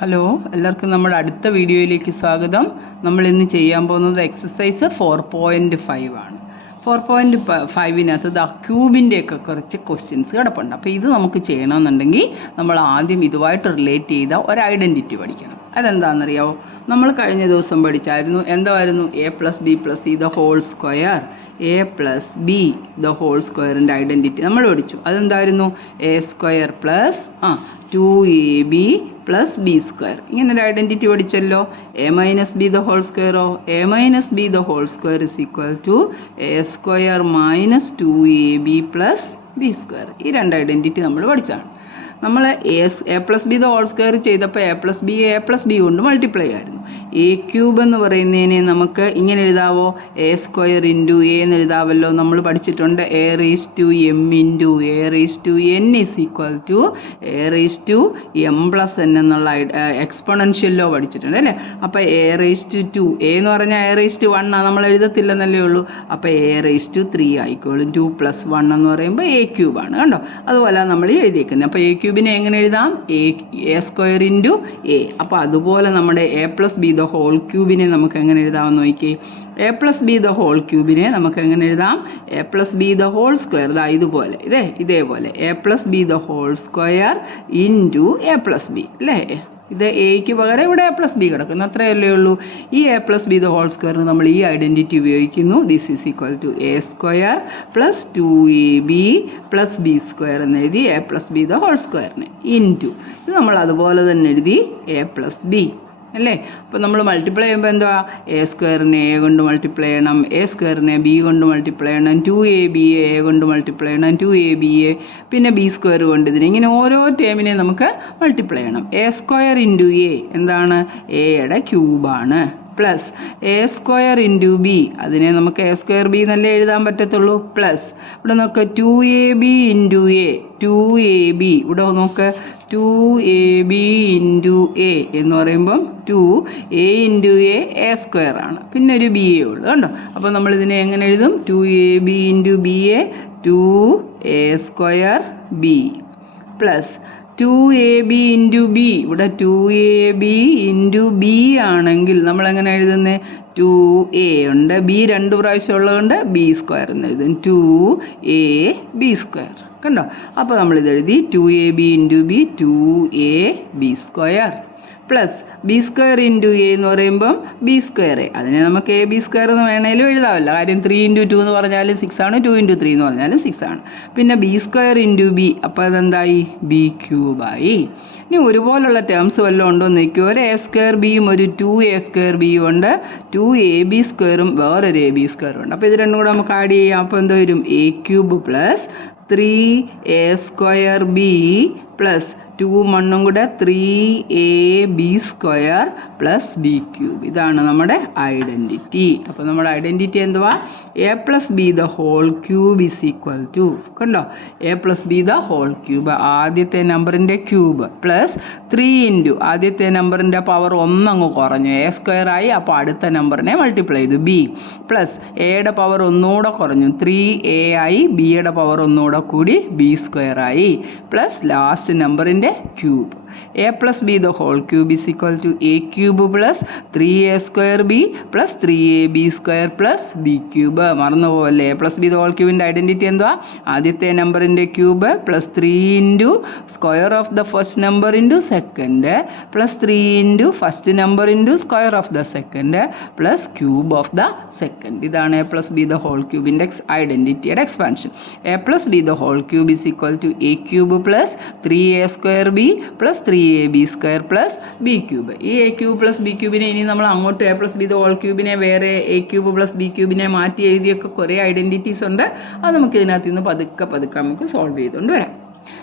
Hello, എല്ലാവർക്കും നമ്മുടെ അടുത്ത വീഡിയോയിലേക്ക് സ്വാഗതം. നമ്മൾ ഇന്ന് ചെയ്യാൻ പോകുന്നത് എക്സസൈസ് 4.5 ആണ്. 4.5-നകത്ത് ക്യൂബിൻ്റെയൊക്കെ കുറച്ച് ക്വസ്റ്റ്യൻസ് കിടപ്പുണ്ട്. അപ്പോൾ ഇത് നമുക്ക് ചെയ്യണമെന്നുണ്ടെങ്കിൽ നമ്മൾ ആദ്യം ഇതുമായിട്ട് റിലേറ്റ് ചെയ്ത ഒരു ഐഡൻറ്റിറ്റി പഠിക്കണം. അതെന്താണെന്നറിയാമോ? നമ്മൾ കഴിഞ്ഞ ദിവസം പഠിച്ചായിരുന്നു. എന്തായിരുന്നു? a+b+c² a plus B the whole സ്ക്വയറിൻ്റെ ഐഡൻറ്റിറ്റി നമ്മൾ പഠിച്ചു. അതെന്തായിരുന്നു? a² plus 2ab plus b². ഇങ്ങനൊരു ഐഡൻറ്റിറ്റി പഠിച്ചല്ലോ. a-b ദ ഹോൾ സ്ക്വയറോ? a-b the whole square is equal to a² minus 2ab plus b². ഈ രണ്ട് ഐഡൻറ്റിറ്റി നമ്മൾ പഠിച്ചതാണ്. നമ്മൾ a+b ദ ഹോൾ സ്ക്വയർ ചെയ്തപ്പോൾ a+b കൊണ്ട് മൾട്ടിപ്ലൈ ആയിരുന്നു. a³ എന്ന് പറയുന്നതിനെ നമുക്ക് ഇങ്ങനെ എഴുതാവോ? a² ഇൻറ്റു a എന്ന് എഴുതാവല്ലോ. നമ്മൾ പഠിച്ചിട്ടുണ്ട് a⁻m a⁻n is equal to a⁻m+n എന്നുള്ള എക്സ്പൊണൻഷ്യലോ പഠിച്ചിട്ടുണ്ട് അല്ലേ? അപ്പോൾ a⁻2 a എന്ന് പറഞ്ഞാൽ a⁻1 നമ്മൾ എഴുതത്തില്ലെന്നല്ലേ ഉള്ളൂ. അപ്പോൾ a⁻3 ആയിക്കോളും. 2 + 1 എന്ന് പറയുമ്പോൾ a³ ആണ്. കണ്ടോ? അതുപോലെ നമ്മൾ എഴുതിയേക്കുന്നത്. അപ്പോൾ a³ എങ്ങനെ എഴുതാം? a² into a. അപ്പോൾ അതുപോലെ നമ്മുടെ a+b ദ ഹോൾ ക്യൂബിനെ നമുക്ക് എങ്ങനെ എഴുതാമെന്ന് നോക്കിയേ. a+b ദ ഹോൾ ക്യൂബിനെ നമുക്ക് എങ്ങനെ എഴുതാം? a+b ദ ഹോൾ സ്ക്വയർ ഇതുപോലെ ഇതേപോലെ a+b the whole square into a+b അല്ലേ? ഇത് എക്ക് പകരം ഇവിടെ a+b കിടക്കുന്നു. അത്രയല്ലേ ഉള്ളൂ. ഈ a+b ദ ഹോൾ സ്ക്വയറിന് നമ്മൾ ഈ ഐഡൻറ്റിറ്റി ഉപയോഗിക്കുന്നു. This is equal to a² plus 2ab plus b² എന്ന് എഴുതി a+b ദ ഹോൾ സ്ക്വയറിന് ഇൻറ്റു ഇത് നമ്മൾ അതുപോലെ തന്നെ എഴുതി a+b അല്ലേ? അപ്പോൾ നമ്മൾ മൾട്ടിപ്ലൈ ചെയ്യുമ്പോൾ എന്തുവാ? a² a കൊണ്ട് മൾട്ടിപ്ലൈ ചെയ്യണം, a² b കൊണ്ട് മൾട്ടിപ്ലൈ ചെയ്യണം, 2ab a കൊണ്ട് മൾട്ടിപ്ലൈ ചെയ്യണം, 2ab പിന്നെ b² കൊണ്ട് ഇങ്ങനെ ഓരോ ടേമിനെ നമുക്ക് മൾട്ടിപ്ലൈ ചെയ്യണം. a² ഇൻറ്റു a എന്താണ്? എയുടെ ക്യൂബാണ്. പ്ലസ് a² ഇൻറ്റു b അതിനെ നമുക്ക് a² b എന്നല്ലേ എഴുതാൻ പറ്റത്തുള്ളൂ. പ്ലസ് ഇവിടെ നോക്ക് 2ab ഇൻറ്റു a 2ab ഇവിടെ നോക്ക് 2ab ഇൻറ്റു a എന്ന് പറയുമ്പം 2a ഇൻറ്റു a² ആണ്. പിന്നെ ഒരു b ഉള്ളൂ. കണ്ടോ? അപ്പോൾ നമ്മളിതിനെ എങ്ങനെ എഴുതും? 2ab into b 2a² b plus 2ab into b ഇവിടെ 2ab ഇൻറ്റു b ആണെങ്കിൽ നമ്മളെങ്ങനെ എഴുതുന്നത്? 2a ഉണ്ട്, b 2 പ്രാവശ്യം ഉള്ളതുകൊണ്ട് b² എന്ന് എഴുതും. 2ab². കണ്ടോ? അപ്പോൾ നമ്മളിതെഴുതി 2ab into b 2ab² plus b² into a എന്ന് പറയുമ്പം b². അതിനെ നമുക്ക് ab² എന്ന് വേണേലും എഴുതാമല്ലോ. കാര്യം 3 ഇൻറ്റു 2 എന്ന് പറഞ്ഞാലും 6 ആണ്, 2 ഇൻറ്റു 3 എന്ന് പറഞ്ഞാലും 6 ആണ്. പിന്നെ b² ഇൻറ്റു b അപ്പോൾ അതെന്തായി? b³ ഇനി ഒരുപോലുള്ള ടേംസ് വല്ലതും ഉണ്ടോ എന്ന് നോക്കിയോ. ഒരു a² bയും ഒരു 2a² bയും ഉണ്ട്, 2ab² വേറൊരു ab² ഉണ്ട്. അപ്പോൾ ഇത് രണ്ടും കൂടെ നമുക്ക് ആഡ് ചെയ്യാം. അപ്പോൾ എന്തോ വരും? a³ plus 3a² b plus 2 മണ്ണും കൂടെ 3ab² പ്ലസ് b³ ഇതാണ് നമ്മുടെ ഐഡൻറ്റിറ്റി. അപ്പോൾ നമ്മുടെ ഐഡൻറ്റിറ്റി എന്തുവാ? a+b the whole cube is equal to, കണ്ടോ? a+b ദ ഹോൾ ക്യൂബ് ആദ്യത്തെ നമ്പറിൻ്റെ ക്യൂബ് പ്ലസ് 3 ഇൻറ്റു ആദ്യത്തെ നമ്പറിൻ്റെ പവർ 1 അങ്ങ് കുറഞ്ഞു, a² ആയി. അപ്പോൾ അടുത്ത നമ്പറിനെ മൾട്ടിപ്ലൈ ചെയ്തു b പ്ലസ് എയുടെ പവർ ഒന്നുകൂടെ കുറഞ്ഞു, 3a ആയി. ബിയുടെ പവർ ഒന്നുകൂടെ കൂടി b² ആയി പ്ലസ് ലാസ്റ്റ് നമ്പറിൻ്റെ cube. a+b the whole cube is equal to a³ plus 3a² b plus 3ab² plus b³ മറന്നുപോകല്ലേ. a+b the whole cube identity എന്തുവാ? ആദ്യത്തെ നമ്പറിൻ്റെ cube plus 3 into square of the first number into second plus 3 into first number into square of the second plus cube of the second. ഇതാണ് a+b the whole cube ഐഡൻറ്റിറ്റിയുടെ expansion. a+b the whole cube is equal to a³ plus 3a² b plus 3ab² plus b³ ഈ a³ plus b³ ഇനി നമ്മൾ അങ്ങോട്ട് a+b the whole cube വേറെ a³ plus b³ മാറ്റി എഴുതിയൊക്കെ കുറേ identities ഉണ്ട്. അത് നമുക്ക് ഇതിനകത്ത് നിന്ന് പതുക്കെ നമുക്ക് സോൾവ് ചെയ്തുകൊണ്ട് വരാം.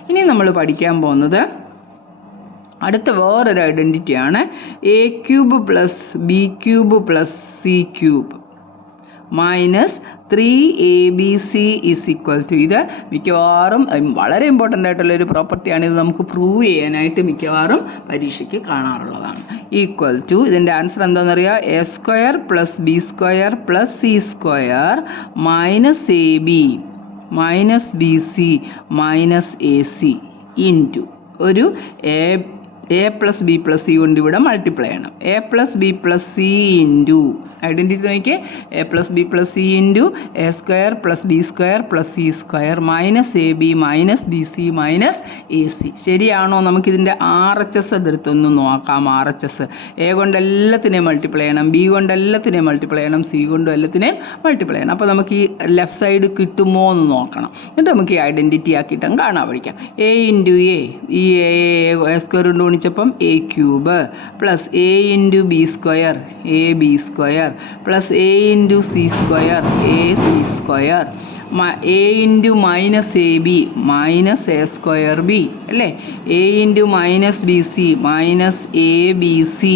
ഇനി നമ്മൾ പഠിക്കാൻ പോകുന്നത് അടുത്ത വേറൊരു ഐഡൻറ്റിറ്റിയാണ് a³ plus b³ plus c³ minus 3abc is equal to. ഇത് മിക്കവാറും വളരെ ഇമ്പോർട്ടൻ്റ് ആയിട്ടുള്ളൊരു പ്രോപ്പർട്ടിയാണ്. ഇത് നമുക്ക് പ്രൂവ് ചെയ്യാനായിട്ട് മിക്കവാറും പരീക്ഷയ്ക്ക് കാണാറുള്ളതാണ്. ഈക്വൽ ടു ഇതിൻ്റെ ആൻസർ എന്താണെന്നറിയാം? a² plus b² plus c² minus ab minus bc minus ac into ഒരു A plus B plus C കൊണ്ട് ഇവിടെ മൾട്ടിപ്ലൈ ചെയ്യണം. A plus B plus C into identity നോക്കിയേ, A plus B plus C into A square plus B square plus C square minus A B minus B C minus A C. ശരിയാണോ? നമുക്കിതിൻ്റെ RHS എടുത്തൊന്ന് നോക്കാം. RHS A കൊണ്ട് എല്ലാത്തിനെയും multiply ചെയ്യണം, B കൊണ്ട് എല്ലാത്തിനെയും multiply ചെയ്യണം, സി കൊണ്ടും എല്ലാത്തിനെയും മൾട്ടിപ്ലൈ ചെയ്യണം. അപ്പോൾ നമുക്ക് ഈ ലെഫ്റ്റ് സൈഡ് കിട്ടുമോ എന്ന് നോക്കണം. എന്നിട്ട് നമുക്ക് ഈ ഐഡൻറ്റിറ്റി ആക്കിയിട്ടും കാണാൻ പഠിക്കാം. എ ഇൻറ്റു എ, ഈ എ സ്ക്വയർ കൊണ്ട് ഗുണിച്ചപ്പം A cube plus A into B square A B square plus A into C square A C square A into minus A B minus A square B അല്ലേ, A into minus B C minus A B C,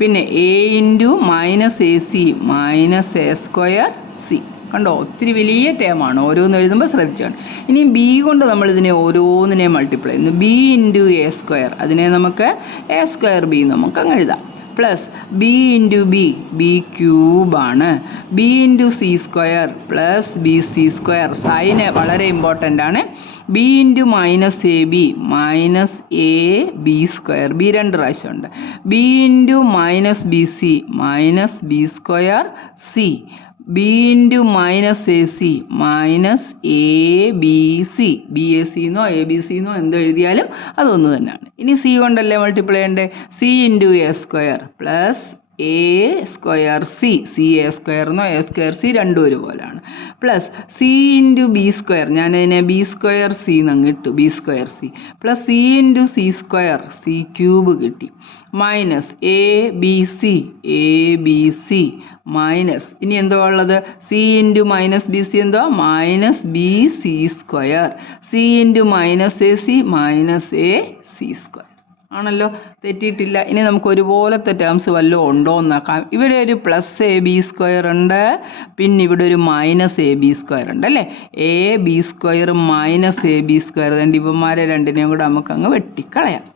പിന്നെ A into minus A C minus A square C. കണ്ടോ, ഒത്തിരി വലിയ ടേമാണ്, ഓരോന്ന് എഴുതുമ്പോൾ ശ്രദ്ധിച്ചാണ്. ഇനി B കൊണ്ട് നമ്മളിതിനെ ഓരോന്നിനെ മൾട്ടിപ്ലൈ ചെയ്യുന്നു. ബി ഇൻറ്റു എ സ്ക്വയർ, അതിനെ നമുക്ക് എ സ്ക്വയർ ബി നമുക്ക് അങ്ങ് എഴുതാം. Plus B into B, B ക്യൂബാണ്. B into C square plus B C square, സൈന് വളരെ ഇമ്പോർട്ടൻ്റ് ആണ്. B into minus A B minus A B square, B 2 പ്രാവശ്യമുണ്ട്. B into minus B C minus B square C, B into minus A C minus A B C, B A Sinnoh A B സിന്നോ എന്തോ എഴുതിയാലും അതൊന്ന് തന്നെയാണ്. ഇനി C കൊണ്ടല്ലേ multiply ചെയ്യണ്ടേ, C into A square plus A square C, C A സ്ക്വയർന്നോ A square C രണ്ടും ഒരുപോലെയാണ്. Plus C into B square, ഞാനതിനെ ബി സ്ക്വയർ സി എന്നങ്ങ് ഇട്ടു, B square C plus C into C square C cube കിട്ടി minus A B C A B C minus ഇനി എന്തോ ഉള്ളത്, C into minus B C എന്തോ minus B C square, C into minus A C minus A C square ആണല്ലോ, തെറ്റിയിട്ടില്ല. ഇനി നമുക്ക് ഒരുപോലത്തെ terms വല്ലതും ഉണ്ടോ എന്ന് നോക്കാം. ഇവിടെ ഒരു പ്ലസ് എ ബി സ്ക്വയർ ഉണ്ട്, പിന്നെ ഇവിടെ ഒരു മൈനസ് എ ബി സ്ക്വയർ ഉണ്ട് അല്ലേ. A B square minus A B square, അതുകൊണ്ട് ഇവന്മാരെ രണ്ടിനെയും കൂടെ നമുക്കങ്ങ് വെട്ടിക്കളയാം.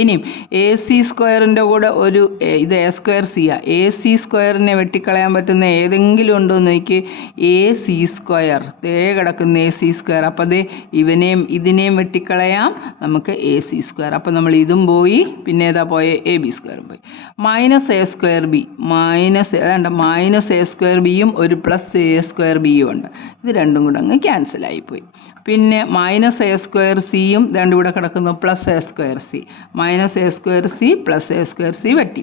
ഇനിയും എ സി സ്ക്വയറിൻ്റെ കൂടെ ഒരു ഇത് എ സ്ക്വയർ സി ആ, എ സി സ്ക്വയറിനെ വെട്ടിക്കളയാൻ പറ്റുന്ന ഏതെങ്കിലും ഉണ്ടോ എന്ന് നോക്കി. എ സി സ്ക്വയർ ദേ കിടക്കുന്ന എ സി സ്ക്വയർ, അപ്പോൾ അതേ ഇവനെയും ഇതിനെയും വെട്ടിക്കളയാം നമുക്ക് എ സി സ്ക്വയർ. അപ്പോൾ നമ്മൾ ഇതും പോയി, പിന്നെ ഏതാ പോയെ, എ ബി സ്ക്വയറും പോയി. Minus A square B minus ഏതാണ്ട് മൈനസ് എ സ്ക്വയർ ബിയും ഒരു പ്ലസ് എ സ്ക്വയർ ബിയും ഉണ്ട്, ഇത് രണ്ടും കൂടെ അങ്ങ് ക്യാൻസലായിപ്പോയി. പിന്നെ മൈനസ് എ സ്ക്വയർ സിയും രണ്ടും ഇവിടെ കിടക്കുന്നു plus A square C, minus A square C plus A square C വെട്ടി.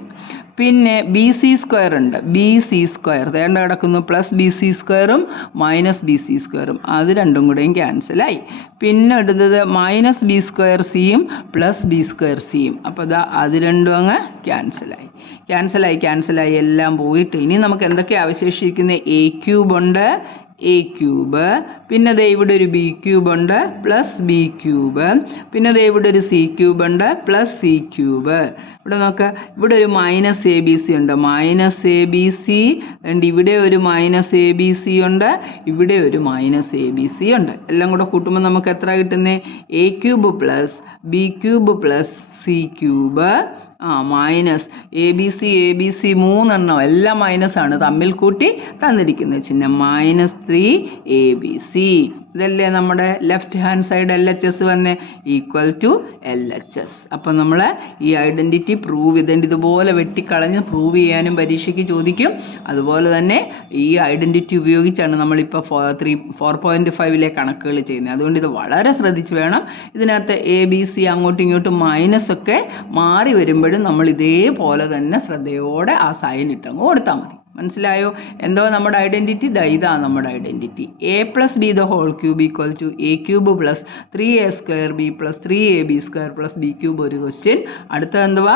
പിന്നെ ബി സി സ്ക്വയർ ഉണ്ട്, ബി സി സ്ക്വയർ വേണ്ട കിടക്കുന്നു പ്ലസ് ബി സി സ്ക്വയറും മൈനസ് ബി സി സ്ക്വയറും, അത് രണ്ടും കൂടെയും ക്യാൻസലായി. പിന്നെ എടുത്തത് മൈനസ് ബി സ്ക്വയർ സിയും പ്ലസ് ബി സ്ക്വയർ സിയും, അപ്പോൾ ഇതാ അത് രണ്ടും അങ്ങ് ക്യാൻസലായി എല്ലാം പോയിട്ട് ഇനി നമുക്ക് എന്തൊക്കെയാണ് അവശേഷിക്കുന്നത്, എ ക്യൂബ് ഉണ്ട്, എ ക്യൂബ്, പിന്നെ ദേ ഇവിടെ ഒരു ബി ക്യൂബ് ഉണ്ട് പ്ലസ് ബി ക്യൂബ്, പിന്നെ ദേ ഇവിടെ ഒരു സി ക്യൂബ് ഉണ്ട് പ്ലസ് സി ക്യൂബ്. ഇവിടെ നോക്കുക, ഇവിടെ ഒരു മൈനസ് എ ബി സി ഉണ്ട്, മൈനസ് എ ബി സി ഉണ്ട്, ഇവിടെ ഒരു മൈനസ് എ ബി സി ഉണ്ട്, ഇവിടെ ഒരു മൈനസ് എ ബി സി ഉണ്ട്. എല്ലാം കൂടെ കൂട്ടുമ്പോൾ നമുക്ക് എത്ര കിട്ടുന്നത്, A cube plus B cube plus C cube minus A B C 3 എണ്ണം എല്ലാം മൈനസാണ്, തമ്മിൽ കൂട്ടി തന്നിരിക്കുന്ന ചിഹ്നം മൈനസ് 3 ABC. ഇതല്ലേ നമ്മുടെ ലെഫ്റ്റ് ഹാൻഡ് സൈഡ് LHS വന്നെ ഈക്വൽ ടു LHS. അപ്പം നമ്മൾ ഈ ഐഡൻറ്റിറ്റി പ്രൂവ് ചെയ്തേണ്ട, ഇതുപോലെ വെട്ടിക്കളഞ്ഞ് പ്രൂവ് ചെയ്യാനും പരീക്ഷയ്ക്ക് ചോദിക്കും. അതുപോലെ തന്നെ ഈ ഐഡൻറ്റിറ്റി ഉപയോഗിച്ചാണ് നമ്മളിപ്പോൾ 4.5 കണക്കുകൾ ചെയ്യുന്നത്. അതുകൊണ്ട് ഇത് വളരെ ശ്രദ്ധിച്ച് വേണം. ഇതിനകത്ത് ABC അങ്ങോട്ടും ഇങ്ങോട്ടും മൈനസ് ഒക്കെ മാറി വരുമ്പോഴും നമ്മൾ ഇതേപോലെ തന്നെ ശ്രദ്ധയോടെ ആ സൈൻ ഇട്ടങ്ങ് കൊടുത്താൽ മതി. മനസ്സിലായോ? എന്തോ നമ്മുടെ ഐഡൻറ്റിറ്റി, ഇതാണ് നമ്മുടെ identity. A plus B the whole cube equal to A cube plus 3a square B plus 3ab square plus B cube ഒരു ക്വസ്റ്റ്യൻ. അടുത്തത് എന്തുവാ,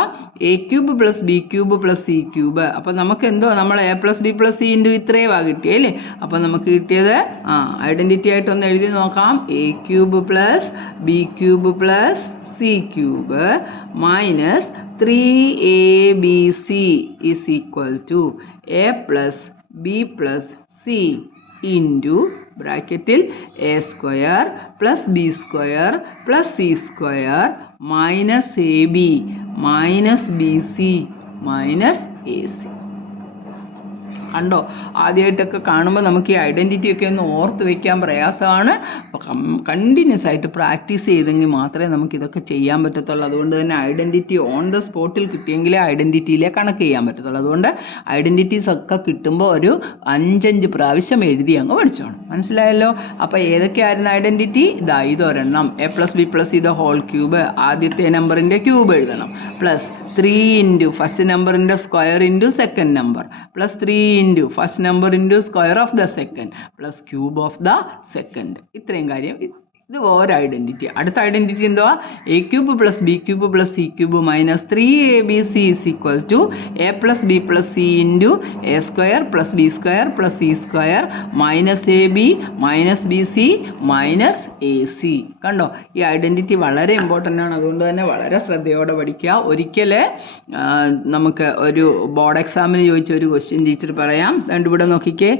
A cube plus B cube plus C cube. അപ്പോൾ നമുക്ക് എന്തോ നമ്മൾ A plus B plus C into ഇത്രയും കിട്ടിയല്ലേ. അപ്പോൾ നമുക്ക് കിട്ടിയത് ഐഡൻറ്റിറ്റി ആയിട്ടൊന്ന് എഴുതി നോക്കാം. A cube plus B cube plus C cube minus 3abc is equal to a plus b plus c into ബ്രാക്കറ്റിൽ A square plus B square plus C square minus A B minus B C minus A C. കണ്ടോ, ആദ്യമായിട്ടൊക്കെ കാണുമ്പോൾ നമുക്ക് ഈ identity ഒക്കെ ഒന്ന് ഓർത്ത് വയ്ക്കാൻ പ്രയാസമാണ്. അപ്പോൾ കണ്ടിന്യൂസ് ആയിട്ട് പ്രാക്ടീസ് ചെയ്തെങ്കിൽ മാത്രമേ നമുക്കിതൊക്കെ ചെയ്യാൻ പറ്റത്തുള്ളൂ. അതുകൊണ്ട് തന്നെ ഐഡൻറ്റിറ്റി ഓൺ ദ സ്പോട്ടിൽ കിട്ടിയെങ്കിലേ ഐഡൻറ്റിറ്റിയിലെ കണക്ക് ചെയ്യാൻ പറ്റത്തുള്ളൂ. അതുകൊണ്ട് ഐഡൻറ്റിറ്റീസ് ഒക്കെ കിട്ടുമ്പോൾ ഒരു 5 പ്രാവശ്യം എഴുതി അങ്ങ് പഠിച്ചോണം. മനസ്സിലായല്ലോ? അപ്പോൾ ഏതൊക്കെയായിരുന്നു ഐഡൻറ്റിറ്റി? ഇതൊരെണ്ണം a+b+c² ആദ്യത്തെ നമ്പറിൻ്റെ ക്യൂബ് എഴുതണം, പ്ലസ് 3 ഇൻറ്റു ഫസ്റ്റ് നമ്പറിൻ്റെ square into second number, plus 3 into first number into square of the second, plus cube of the second. ഇത്രയും കാര്യം. ഇത് ഒരു ഐഡൻറ്റിറ്റി. അടുത്ത ഐഡൻറ്റിറ്റി എന്തുവാ? a³ + b³ + c³ - 3abc = a+b+c into a² + b² + c² - ab - bc - ac. കണ്ടോ, ഈ identity വളരെ important ആണ്. അതുകൊണ്ട് തന്നെ വളരെ ശ്രദ്ധയോടെ പഠിക്കുക. ഒരിക്കൽ നമുക്ക് ഒരു ബോർഡ് എക്സാമിന് ചോദിച്ച ഒരു ക്വസ്റ്റ്യൻ ടീച്ചർ പറയാം. ഇവിടെ നോക്കിക്കേ,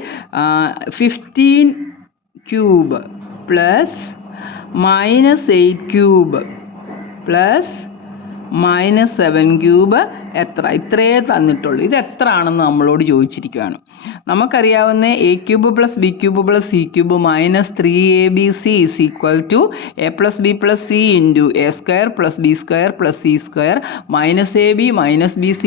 15³ പ്ലസ് -8³ പ്ലസ് -7³ എത്ര? ഇത്രയേ തന്നിട്ടുള്ളൂ. ഇത് എത്ര ആണെന്ന് നമ്മളോട് ചോദിച്ചിരിക്കുകയാണ്. നമുക്കറിയാവുന്ന a³ + b³ + c³ - 3abc = a+b+c into a² + b² + c² - ab - bc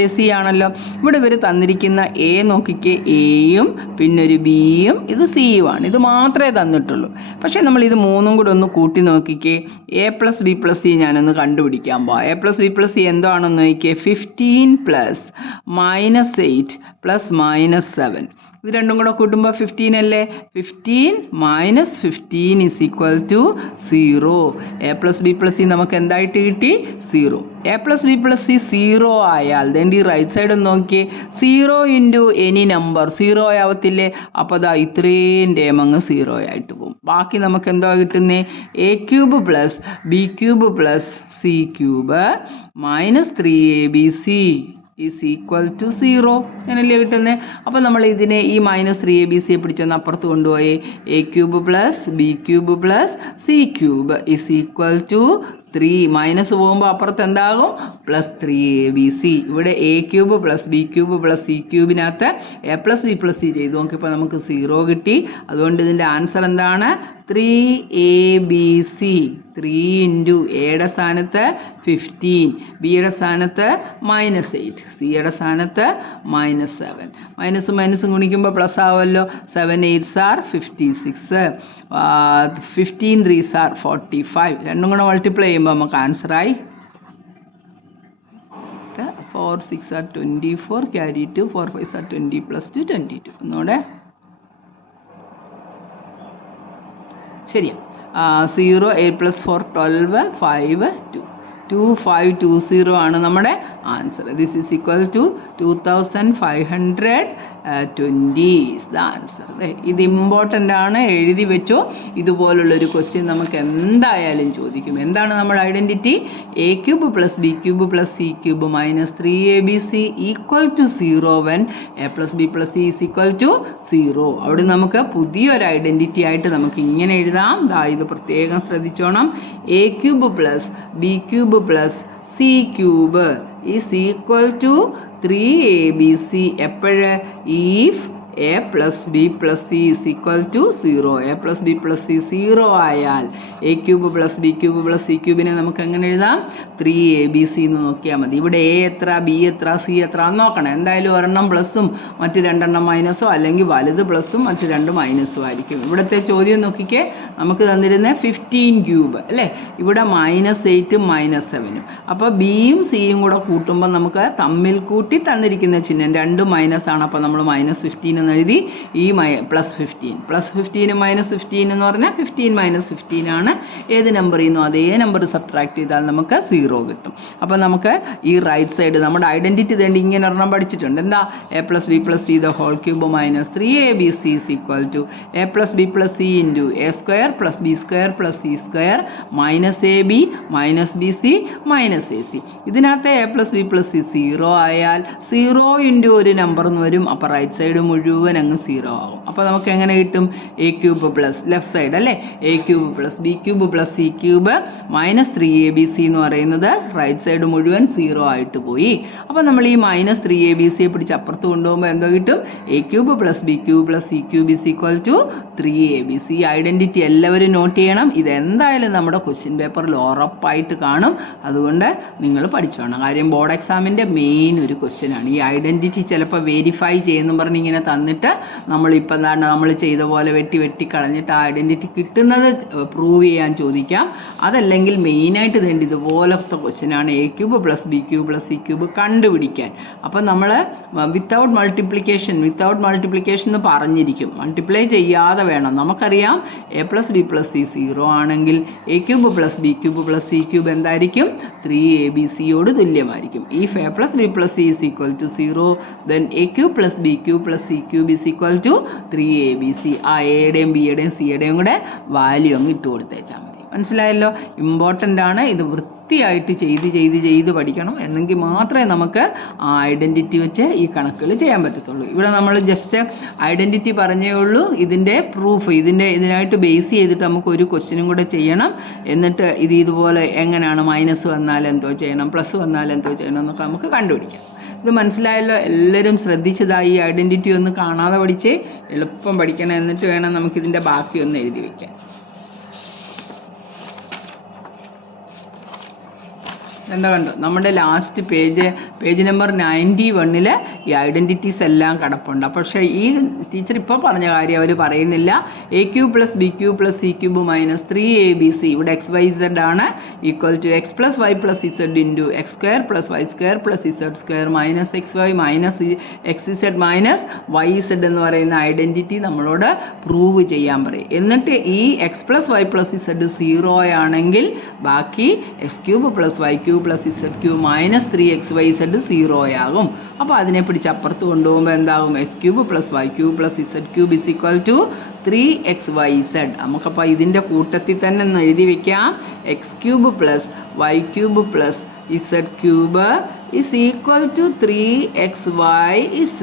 - ac ആണല്ലോ. ഇവിടെ ഇവർ തന്നിരിക്കുന്ന a നോക്കിക്കേ, എയും പിന്നെ ഒരു ബിയും ഇത് സിയുമാണ്. ഇത് മാത്രമേ തന്നിട്ടുള്ളൂ. പക്ഷേ നമ്മൾ ഇത് മൂന്നും കൂടെ ഒന്ന് കൂട്ടി നോക്കിക്കേ. a+b+c ഞാനൊന്ന് കണ്ടുപിടിക്കാൻ പോവാം. a+b+c എന്താണെന്ന് നോക്കിക്കേ. 15 + -8 + -7. ഇത് രണ്ടും കൂടെ കൂട്ടുമ്പോൾ 15 അല്ലേ? 15 - 15 = 0. a+b+c നമുക്ക് എന്തായിട്ട് കിട്ടി? 0. a+b+c 0 ആയാൽ ഈ റൈറ്റ് സൈഡ് നോക്കിയേ. 0 ഇൻറ്റു എനി നമ്പർ 0 ആവത്തില്ലേ? അപ്പോൾ ഇത്രയും ടേം അങ്ങ് 0 ആയിട്ട് പോകും. ബാക്കി നമുക്ക് എന്താ കിട്ടുന്നത്? a³ + b³ + c³ - 3abc = 0 അങ്ങനല്ലേ കിട്ടുന്നത്? അപ്പോൾ നമ്മൾ ഇതിനെ ഈ -3abc പിടിച്ചൊന്ന് അപ്പുറത്ത് കൊണ്ടുപോയി. a³ + b³ + c³ = 3. മൈനസ് പോകുമ്പോൾ അപ്പുറത്ത് എന്താകും? +3abc. ഇവിടെ a³ + b³ + c³ a+b+c ചെയ്തു നോക്കിയപ്പോൾ നമുക്ക് 0 കിട്ടി. അതുകൊണ്ട് ഇതിൻ്റെ ആൻസർ എന്താണ്? 3abc. 3 ഇൻറ്റു എയുടെ സ്ഥാനത്ത് 15, ബിയുടെ സ്ഥാനത്ത് -8, സിയുടെ സ്ഥാനത്ത് -7. മൈനസും ഗുണിക്കുമ്പോൾ പ്ലസ് ആവുമല്ലോ. 7 8s are 56, 15 3s are 45. രണ്ടും കൂടെ മൾട്ടിപ്ലൈ ചെയ്യുമ്പോൾ നമുക്ക് ആൻസറായി 4 6 are 24, carry 2, 4 5 are 20 + 2 22. ഒന്നുകൂടെ ശരിയാ. 0 8 + 4 12 5 2 2520 ആണ് നമ്മുടെ answer. This is equal to 2520 is the answer. ഇത് ഇമ്പോർട്ടൻ്റ് ആണ്, എഴുതി വെച്ചോ. ഇതുപോലുള്ളൊരു ക്വസ്റ്റ്യൻ നമുക്ക് എന്തായാലും ചോദിക്കും. എന്താണ് നമ്മുടെ identity? a³ + b³ + c³ - 3abc = 0 when a+b+c = 0. അവിടെ നമുക്ക് പുതിയൊരു ഐഡൻറ്റിറ്റി ആയിട്ട് നമുക്ക് ഇങ്ങനെ എഴുതാം. ഇത് പ്രത്യേകം ശ്രദ്ധിച്ചോണം. a³ + b³ + c³ = 3abc. എപ്പോഴ്? if a+b+c = 0. a+b+c 0 ആയാൽ a³ + b³ + c³ നമുക്ക് എങ്ങനെ എഴുതാം? 3abc എന്ന് നോക്കിയാൽ മതി. ഇവിടെ a എത്ര, b എത്ര, c എത്ര നോക്കണം. എന്തായാലും ഒരെണ്ണം പ്ലസും മറ്റ് രണ്ടെണ്ണം മൈനസോ, അല്ലെങ്കിൽ വലുത് പ്ലസും മറ്റ് രണ്ട് മൈനസും ആയിരിക്കും. ഇവിടുത്തെ ചോദ്യം നോക്കിക്കേ. നമുക്ക് തന്നിരുന്ന 15³ അല്ലേ? ഇവിടെ -8ഉം -7ഉം. അപ്പോൾ ബിയും സിയും കൂടെ കൂട്ടുമ്പോൾ നമുക്ക് തമ്മിൽ കൂട്ടി തന്നിരിക്കുന്ന ചിഹ്നം രണ്ടും മൈനസാണ്. അപ്പോൾ നമ്മൾ -15 എന്ന് എഴുതി. ഈ +15 +15 -15 എന്ന് പറഞ്ഞാൽ 15 - 15 ആണ്. ഏത് നമ്പറിൽ നിന്നോ അതേ നമ്പർ സബ്ട്രാക്ട് ചെയ്താൽ നമുക്ക് 0 കിട്ടും. അപ്പോൾ നമുക്ക് ഈ റൈറ്റ് സൈഡ് നമ്മുടെ ഐഡൻറ്റിറ്റി തേണ്ടി ഇങ്ങനെ ഒരെണ്ണം പഠിച്ചിട്ടുണ്ട്. എന്താ? a+b+c (3abc) = a+b+c into a² + b² + c² - ab - bc - ac. ഇതിനകത്ത് a+b+c 0 ആയാൽ 0 ഇൻറ്റു ഒരു നമ്പർ എന്ന് വരും. അപ്പോൾ റൈറ്റ് സൈഡ് മുഴുവൻ മുഴുവൻ അങ്ങ് 0 ആകും. അപ്പോൾ നമുക്ക് എങ്ങനെ കിട്ടും? A cube plus left side അല്ലേ, A cube plus B cube plus C cube minus 3abc എന്ന് പറയുന്നത് റൈറ്റ് സൈഡ് മുഴുവൻ 0 ആയിട്ട് പോയി. അപ്പോൾ നമ്മൾ ഈ മൈനസ് 3abc പിടിച്ച് അപ്പുറത്ത് കൊണ്ടുപോകുമ്പോൾ എന്തോ കിട്ടും? A cube plus B cube plus C cube is equal to 3abc. ഈ ഐഡൻറ്റിറ്റി എല്ലാവരും നോട്ട് ചെയ്യണം. ഇതെന്തായാലും നമ്മുടെ ക്വസ്റ്റ്യൻ പേപ്പറിൽ ഉറപ്പായിട്ട് കാണും. അതുകൊണ്ട് നിങ്ങൾ പഠിച്ചോണം. കാര്യം ബോർഡ് എക്സാമിൻ്റെ മെയിൻ ഒരു ക്വസ്റ്റ്യനാണ്. ഈ ഐഡൻറ്റിറ്റി ചിലപ്പോൾ വെരിഫൈ ചെയ്യുമെന്നും പറഞ്ഞ് ഇങ്ങനെ തന്നിട്ട് നമ്മളിപ്പോൾ എന്താണ് നമ്മൾ ചെയ്ത പോലെ വെട്ടി കളഞ്ഞിട്ട് ആ ഐഡൻറ്റിറ്റി കിട്ടുന്നത് പ്രൂവ് ചെയ്യാൻ ചോദിക്കാം. അതല്ലെങ്കിൽ മെയിനായിട്ട് വേണ്ടി ഇതുപോലത്തെ ക്വസ്റ്റ്യനാണ് A cube plus B cube plus C cube കണ്ടുപിടിക്കാൻ. അപ്പോൾ നമ്മൾ വിത്തൗട്ട് മൾട്ടിപ്ലിക്കേഷൻ എന്ന് പറഞ്ഞിരിക്കും. മൾട്ടിപ്ലൈ ചെയ്യാതെ വേണം. നമുക്കറിയാം A plus B plus C 0 ആണെങ്കിൽ A cube plus B cube plus C cube എന്തായിരിക്കും? 3abcയോട് തുല്യമായിരിക്കും. If A plus B plus C is equal to 0 then A cube plus B cube plus C cube is equal to 3abc. ആ എയുടെയും ബിയുടെയും സിയുടെയും കൂടെ value അങ്ങ് ഇട്ട് കൊടുത്തേച്ചാൽ മതി. മനസ്സിലായല്ലോ? ഇമ്പോർട്ടൻ്റ് ആണ്. ഇത് വൃത്തിയായിട്ട് ചെയ്ത് പഠിക്കണം. എന്നെങ്കിൽ മാത്രമേ നമുക്ക് ആ ഐഡൻറ്റിറ്റി വെച്ച് ഈ കണക്കുകൾ ചെയ്യാൻ പറ്റത്തുള്ളൂ. ഇവിടെ നമ്മൾ ജസ്റ്റ് ഐഡൻറ്റിറ്റി പറഞ്ഞേ ഉള്ളൂ. ഇതിൻ്റെ പ്രൂഫ് ഇതിനായിട്ട് ബേസ് ചെയ്തിട്ട് നമുക്ക് ഒരു ക്വസ്റ്റ്യനും കൂടെ ചെയ്യണം. എന്നിട്ട് ഇതുപോലെ എങ്ങനെയാണ് മൈനസ് വന്നാൽ എന്തോ ചെയ്യണം, പ്ലസ് വന്നാൽ എന്തോ ചെയ്യണം എന്നൊക്കെ നമുക്ക് കണ്ടുപിടിക്കാം. ഇത് മനസ്സിലായല്ലോ? എല്ലാവരും ശ്രദ്ധിച്ചതായി. ഈ ഐഡൻറ്റിറ്റി ഒന്ന് കാണാതെ പഠിച്ച് എളുപ്പം പഠിക്കണം. എന്നിട്ട് വേണം നമുക്കിതിൻ്റെ ബാക്കി ഒന്ന് എഴുതി വയ്ക്കാൻ. എന്താ കണ്ടോ? നമ്മുടെ ലാസ്റ്റ് പേജ് നമ്പർ 91 ഈ ഐഡൻറ്റിറ്റീസ് എല്ലാം കിടപ്പുണ്ട്. പക്ഷേ ഈ ടീച്ചർ ഇപ്പോൾ പറഞ്ഞ കാര്യം അവർ പറയുന്നില്ല. A cube plus B cube plus C cube minus 3abc ഇവിടെ XYZ ആണ് equal to X plus Y plus Z into X square plus Y square plus Z square minus XY minus XZ minus YZ എന്ന് പറയുന്ന identity നമ്മളോട് prove ചെയ്യാൻ പറയും. എന്നിട്ട് ഈ X plus Y plus Z 0 ആണെങ്കിൽ ബാക്കി X cube plus Y cube plus Z cube minus 3XYZ 0 ആകും. അപ്പോൾ അതിനെ പിടിച്ച് അപ്പുറത്ത് കൊണ്ടുപോകുമ്പോൾ എന്താകും? X cube plus Y cube plus Z cube is equal to 3XYZ. നമുക്കപ്പോൾ ഇതിൻ്റെ കൂട്ടത്തിൽ തന്നെ ഒന്ന് എഴുതി വയ്ക്കാം. X cube plus Y cube plus Z cube is equal to 3XYZ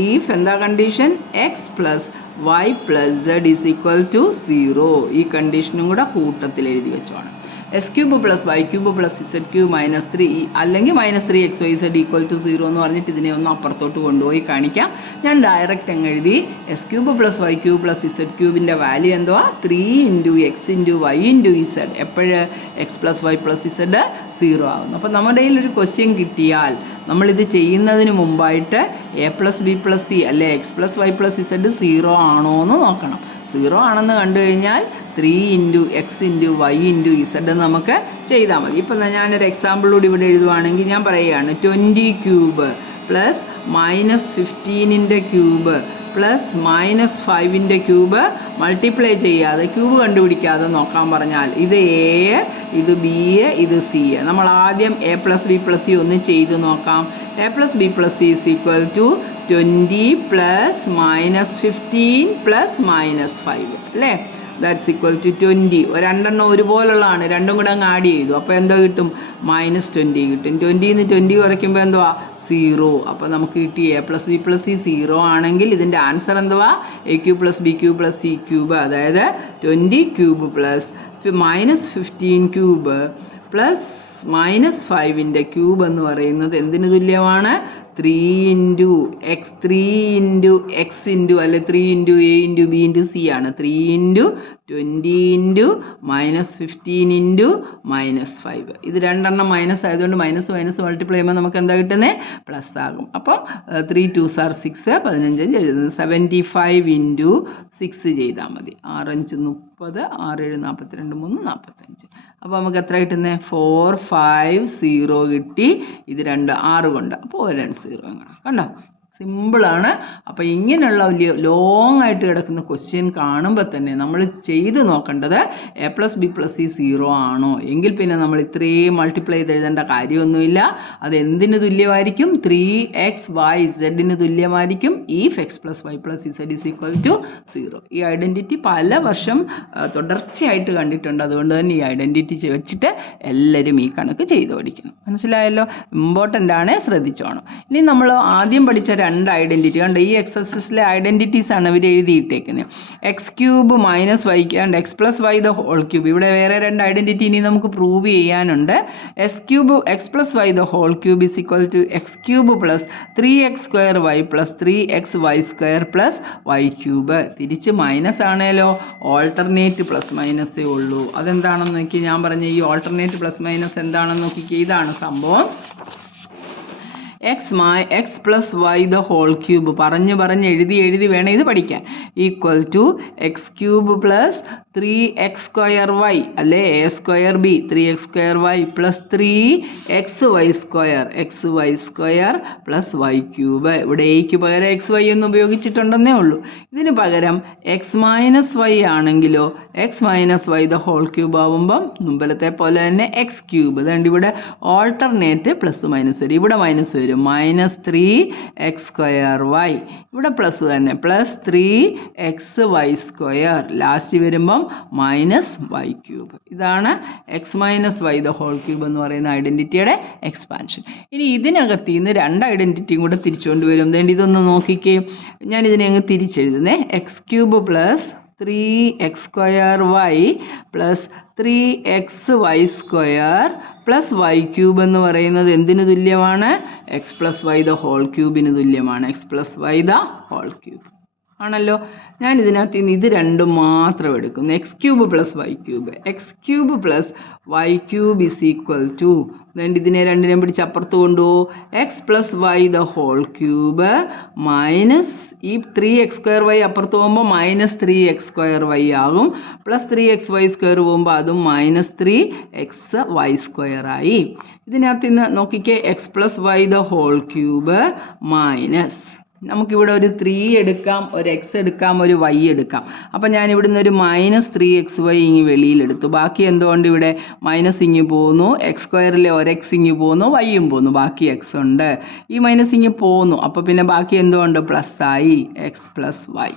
if എന്താ condition? X plus Y plus Z is equal to 0. ഈ കണ്ടീഷനും കൂടെ കൂട്ടത്തിൽ എഴുതി വെച്ചോണം. X cube plus Y cube plus Z cube minus 3 അല്ലെങ്കിൽ minus 3XYZ equal to 0 എന്ന് പറഞ്ഞിട്ട് ഇതിനെ ഒന്ന് അപ്പുറത്തോട്ട് കൊണ്ടുപോയി കാണിക്കാം. ഞാൻ ഡയറക്റ്റ് അങ്ങ് എഴുതി X cube plus Y cube plus Z ക്യൂബിൻ്റെ വാല്യൂ എന്തുവാ? 3 into X into Y into Z. എപ്പോഴ് X plus Y plus Z 0 ആകുന്നു. അപ്പോൾ നമ്മുടെ കയ്യിൽ ഒരു ക്വസ്റ്റ്യൻ കിട്ടിയാൽ നമ്മളിത് ചെയ്യുന്നതിന് മുമ്പായിട്ട് A plus B plus C അല്ലെ X plus Y plus Z 0 ആണോ എന്ന് നോക്കണം. 0 ആണെന്ന് കണ്ടു കഴിഞ്ഞാൽ 3 into X into Y into Z നമുക്ക് ചെയ്താൽ മതി. ഇപ്പം ഞാനൊരു എക്സാമ്പിളോട് ഇവിടെ എഴുതുവാണെങ്കിൽ ഞാൻ പറയുകയാണ് 20 ക്യൂബ് പ്ലസ് മൈനസ് 15ൻ്റെ ക്യൂബ് പ്ലസ് മൈനസ് 5ൻ്റെ ക്യൂബ് മൾട്ടിപ്ലൈ ചെയ്യാതെ ക്യൂബ് കണ്ടുപിടിക്കാതെ നോക്കാൻ പറഞ്ഞാൽ ഇത് എ, ഇത് ബി, ഇത് സി. നമ്മൾ ആദ്യം A plus B plus C ഒന്ന് ചെയ്ത് നോക്കാം. A plus B plus C is equal to 20 plus minus 15 plus minus 5 അല്ലേ? That's equal to 20. രണ്ടെണ്ണം ഒരുപോലുള്ളതാണ്. രണ്ടും കൂടെ അങ്ങ് ആഡ് ചെയ്തു. അപ്പോൾ എന്തോ കിട്ടും? മൈനസ് 20 കിട്ടും. 20 20 കുറയ്ക്കുമ്പോൾ എന്തുവാ? 0. അപ്പോൾ നമുക്ക് കിട്ടി A plus B plus C 0 ആണെങ്കിൽ ഇതിൻ്റെ ആൻസർ എന്തുവാ? A cube plus B cube plus C cube. അതായത് 20 cube plus minus 15 cube plus minus 5ൻ്റെ ക്യൂബ് എന്ന് പറയുന്നത് എന്തിന് തുല്യമാണ്? 3 into X 3 into X into അല്ലെ 3 into A into B into C ആണ്. 3 into 20 into minus 15 into minus 5. ഇത് രണ്ടെണ്ണം മൈനസ് ആയതുകൊണ്ട് മൈനസ് മൾട്ടിപ്ലൈ ചെയ്യുമ്പോൾ നമുക്ക് എന്താ കിട്ടുന്നത്? പ്ലസ് ആകും. അപ്പം 3 2s are 6 15 എഴുതുന്നത് 75 ഇൻറ്റു 6 ചെയ്താൽ മതി. 6 5 30 6 7 42 3 45. അപ്പോൾ നമുക്ക് എത്ര കിട്ടുന്നത്? 4 5 0 കിട്ടി. ഇത് 2 6 കൊണ്ട് അപ്പോൾ 1 0 കണ്ടോ? സിമ്പിളാണ്. അപ്പോൾ ഇങ്ങനെയുള്ള വലിയ ലോങ് ആയിട്ട് കിടക്കുന്ന ക്വസ്റ്റ്യൻ കാണുമ്പോൾ തന്നെ നമ്മൾ ചെയ്ത് നോക്കേണ്ടത് A plus B plus C 0 ആണോ എങ്കിൽ പിന്നെ നമ്മൾ ഇത്രയും മൾട്ടിപ്ലൈ ചെയ്ത് എഴുതേണ്ട കാര്യമൊന്നുമില്ല. അത് എന്തിന് തുല്യമായിരിക്കും? 3XYZ തുല്യമായിരിക്കും if X plus Y plus Z is equal to 0. ഈ ഐഡൻറ്റിറ്റി പല വർഷം തുടർച്ചയായിട്ട് കണ്ടിട്ടുണ്ട്. അതുകൊണ്ട് തന്നെ ഈ ഐഡൻറ്റിറ്റി വെച്ചിട്ട് എല്ലാവരും ഈ കണക്ക് ചെയ്ത് പഠിക്കണം. മനസ്സിലായല്ലോ? ഇമ്പോർട്ടൻ്റ് ആണ്, ശ്രദ്ധിച്ചോണം. ഇനി നമ്മൾ ആദ്യം പഠിച്ച രണ്ട് ഐഡൻറ്റിറ്റി കണ്ടോ, ഈ എക്സസൈസിലെ ഐഡൻറ്റിറ്റീസാണ് ഇവർ എഴുതിയിട്ടേക്കുന്നത്. X cube minus Y and X plus Y the whole cube. ഇവിടെ വേറെ രണ്ട് ഐഡൻറ്റിറ്റി ഇനി നമുക്ക് പ്രൂവ് ചെയ്യാനുണ്ട്. X plus Y the whole cube is equal to X cube plus 3x² plus 3xy² Y cube. തിരിച്ച് മൈനസ് ആണേലോ alternate plus മൈനസേ ഉള്ളൂ. അതെന്താണെന്ന് നോക്കി, ഞാൻ പറഞ്ഞ ഈ ഓൾട്ടർനേറ്റ് പ്ലസ് മൈനസ് എന്താണെന്ന് നോക്കിക്കേ, ഇതാണ് സംഭവം. X plus Y the whole cube പറഞ്ഞ് എഴുതി വേണം ഇത് പഠിക്കാൻ. Equal to X cube plus 3x² അല്ലേ a² b 3x² plus 3xy² plus Y cube. ഇവിടെ എക്ക് പകരം എക്സ് വൈ എന്ന് ഉപയോഗിച്ചിട്ടുണ്ടെന്നേ ഉള്ളൂ. ഇതിന് പകരം എക്സ് മൈനസ് വൈ ആണെങ്കിലോ X minus Y the whole cube ആവുമ്പം മുമ്പലത്തെ പോലെ തന്നെ എക്സ് ക്യൂബ്. അതുകൊണ്ട് ഇവിടെ ഓൾട്ടർനേറ്റ് പ്ലസ് മൈനസ് വരും, ഇവിടെ മൈനസ് വരും, മൈനസ് 3x²y. ഇവിടെ പ്ലസ് തന്നെ പ്ലസ് 3xy². ലാസ്റ്റ് വരുമ്പം മൈനസ് വൈ ക്യൂബ്. ഇതാണ് X minus Y the whole cube എന്ന് പറയുന്ന ഐഡൻറ്റിറ്റിയുടെ എക്സ്പാൻഷൻ. ഇനി ഇതിനകത്ത് നിന്ന് രണ്ട് ഐഡൻറ്റിറ്റിയും കൂടെ തിരിച്ചുകൊണ്ട് വരും. അതുകൊണ്ട് ഇതൊന്ന് നോക്കിക്കേ, ഞാനിതിനെ അങ്ങ് തിരിച്ചെഴുതുന്നേ. X cube plus 3x² plus 3xy² plus Y cube എന്ന് പറയുന്നത് എന്തിനു തുല്യമാണ്? X plus Y the whole ക്യൂബിന് തുല്യമാണ്. X plus Y the whole cube ആണല്ലോ. ഞാൻ ഇതിനകത്ത് നിന്ന് ഇത് രണ്ടും മാത്രം എടുക്കുന്നു. X cube plus Y cube. X cube plus Y cube is equal to, അതുകൊണ്ട് ഇതിനെ രണ്ടിനെയും പിടിച്ച് അപ്പുറത്ത് കൊണ്ടുപോകും. X plus Y the whole cube minus ഈ 3x² അപ്പുറത്ത് പോകുമ്പോൾ മൈനസ് 3x² ആകും. പ്ലസ് 3xy² പോകുമ്പോൾ അതും മൈനസ് 3xy² ആയി. ഇതിനകത്ത് നിന്ന് നോക്കിക്കേ, X plus Y the whole cube minus, നമുക്കിവിടെ ഒരു 3 എടുക്കാം, ഒരു എക്സ് എടുക്കാം, ഒരു വൈ എടുക്കാം. അപ്പം ഞാൻ ഇവിടുന്ന് ഒരു മൈനസ് 3xy ഇങ്ങ് വെളിയിലെടുത്തു. ബാക്കി എന്തുകൊണ്ട് ഇവിടെ മൈനസ് ഇങ്ങ് പോകുന്നു, x² ഒരു എക്സ് ഇങ്ങ് പോകുന്നു, വൈയും പോകുന്നു, ബാക്കി എക്സ് ഉണ്ട്. ഈ മൈനസ് ഇങ്ങ് പോകുന്നു, അപ്പോൾ പിന്നെ ബാക്കി എന്തുകൊണ്ട് പ്ലസ് ആയി, എക്സ് പ്ലസ് വൈ.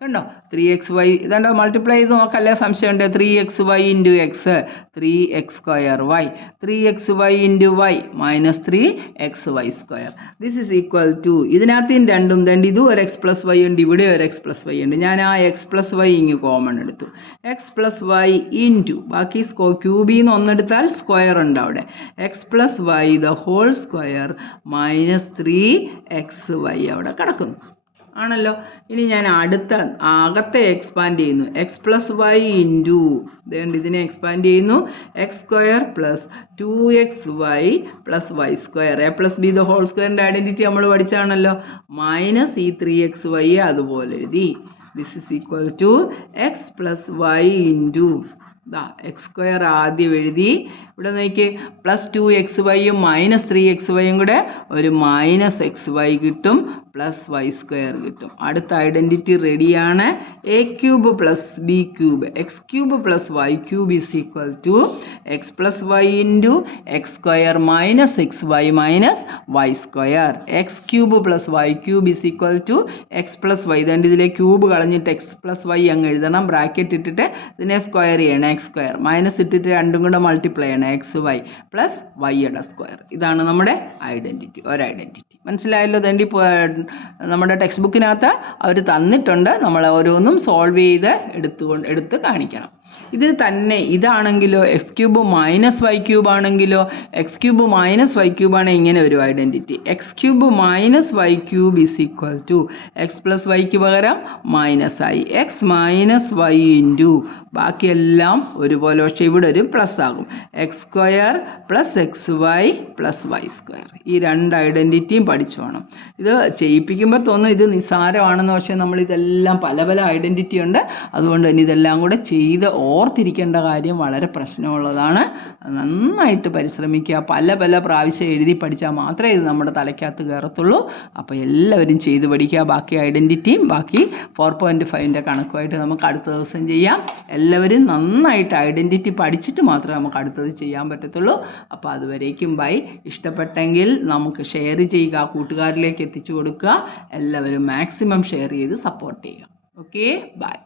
കണ്ടോ 3xy ഇതാണ്ടോ മൾട്ടിപ്ലൈ ചെയ്ത് നോക്കല്ലേ, സംശയമുണ്ട്. 3xy into X 3x²y 3xy into Y minus 3xy². This is equal to, ഇതിനകത്ത് രണ്ടും രണ്ട്, ഇതും ഒരു എക്സ് പ്ലസ് വൈ ഉണ്ട്, ഇവിടെ ഒരു എക്സ് പ്ലസ് വൈ ഉണ്ട്. ഞാൻ ആ എക്സ് പ്ലസ് വൈ ഇങ്ങ് കോമൺ എടുത്തു. എക്സ് പ്ലസ് വൈ ഇൻറ്റു ബാക്കി ക്യൂബിൽ നിന്ന് ഒന്നെടുത്താൽ സ്ക്വയർ ഉണ്ട് അവിടെ, x plus Y the whole square minus 3xy അവിടെ കിടക്കുന്നു ആണല്ലോ. ഇനി ഞാൻ അകത്തെ എക്സ്പാൻഡ് ചെയ്യുന്നു. എക്സ് പ്ലസ് വൈ ഇൻറ്റു ഇതിനെ എക്സ്പാൻഡ് ചെയ്യുന്നു. x² plus 2xy plus y². a plus B the whole സ്ക്വയറിൻ്റെ ഐഡൻറ്റിറ്റി നമ്മൾ പഠിച്ചാണല്ലോ. മൈനസ് ഈ 3xy അതുപോലെ എഴുതി. This is equal to X plus y into x² ആദ്യം എഴുതി. ഇവിടെ നോക്കി പ്ലസ് 2xyയും മൈനസ് 3xyയും കൂടെ ഒരു മൈനസ് xy കിട്ടും, പ്ലസ് y² കിട്ടും. അടുത്ത ഐഡൻറ്റിറ്റി റെഡിയാണ്. A cube plus B cube X cube plus Y cube is equal to X plus y into x² minus xy minus y². X cube plus Y cube is equal to X plus y. ഇതുകൊണ്ട് ഇതിലെ cube കളഞ്ഞിട്ട് X plus Y അങ്ങ് എഴുതണം. Bracket ഇട്ടിട്ട് ഇതിനെ square ചെയ്യണം, x² minus ഇട്ടിട്ട് രണ്ടും കൂടെ മൾട്ടിപ്ലൈ ചെയ്യണം, xy പ്ലസ് വൈയുടെ സ്ക്വയർ. ഇതാണ് നമ്മുടെ ഐഡൻറ്റിറ്റി, ഒരു ഐഡൻറ്റിറ്റി. മനസ്സിലായല്ലോ. അതുകൊണ്ട് നമ്മുടെ ടെക്സ്റ്റ് ബുക്കിനകത്ത് അവർ തന്നിട്ടുണ്ട്, നമ്മൾ ഓരോന്നും സോൾവ് ചെയ്ത് എടുത്ത് കാണിക്കണം. ഇത് തന്നെ ഇതാണെങ്കിലോ x cube minus Y cube ആണെങ്കിലോ, x cube minus Y cube ആണെങ്കിൽ ഇങ്ങനെ ഒരു identity. X cube minus Y cube is equal to X plus വൈക്ക് പകരം മൈനസ് ആയി, എക്സ് മൈനസ് വൈ ഇൻറ്റു ബാക്കിയെല്ലാം ഒരുപോലെ, പക്ഷേ ഇവിടെ ഒരു പ്ലസ് ആകും, x² plus xy plus y². ഈ രണ്ട് ഐഡൻറ്റിറ്റിയും പഠിച്ചു വേണം. ഇത് ചെയ്യിപ്പിക്കുമ്പോൾ തോന്നും ഇത് നിസ്സാരമാണെന്ന്, പക്ഷേ നമ്മളിതെല്ലാം പല പല ഐഡൻറ്റിറ്റി ഉണ്ട്. അതുകൊണ്ട് തന്നെ ഇതെല്ലാം കൂടെ ചെയ്ത് ഓർത്തിരിക്കേണ്ട കാര്യം വളരെ പ്രശ്നമുള്ളതാണ്. നന്നായിട്ട് പരിശ്രമിക്കുക, പല പല പ്രാവശ്യം എഴുതി പഠിച്ചാൽ മാത്രമേ ഇത് നമ്മുടെ തലയ്ക്കകത്ത് കയറത്തുള്ളൂ. അപ്പോൾ എല്ലാവരും ചെയ്ത് പഠിക്കുക. ബാക്കി ഐഡൻറ്റിറ്റിയും ബാക്കി 4.5ൻ്റെ കണക്കുമായിട്ട് നമുക്ക് അടുത്ത ദിവസം ചെയ്യാം. എല്ലാവരും നന്നായിട്ട് ഐഡൻറ്റിറ്റി പഠിച്ചിട്ട് മാത്രമേ നമുക്ക് അടുത്തത് ചെയ്യാൻ പറ്റത്തുള്ളൂ. അപ്പോൾ അതുവരേക്കും ബൈ. ഇഷ്ടപ്പെട്ടെങ്കിൽ നമുക്ക് ഷെയർ ചെയ്യുക, കൂട്ടുകാരിലേക്ക് എത്തിച്ചു കൊടുക്കുക. എല്ലാവരും മാക്സിമം ഷെയർ ചെയ്ത് സപ്പോർട്ട് ചെയ്യുക. Okay, by.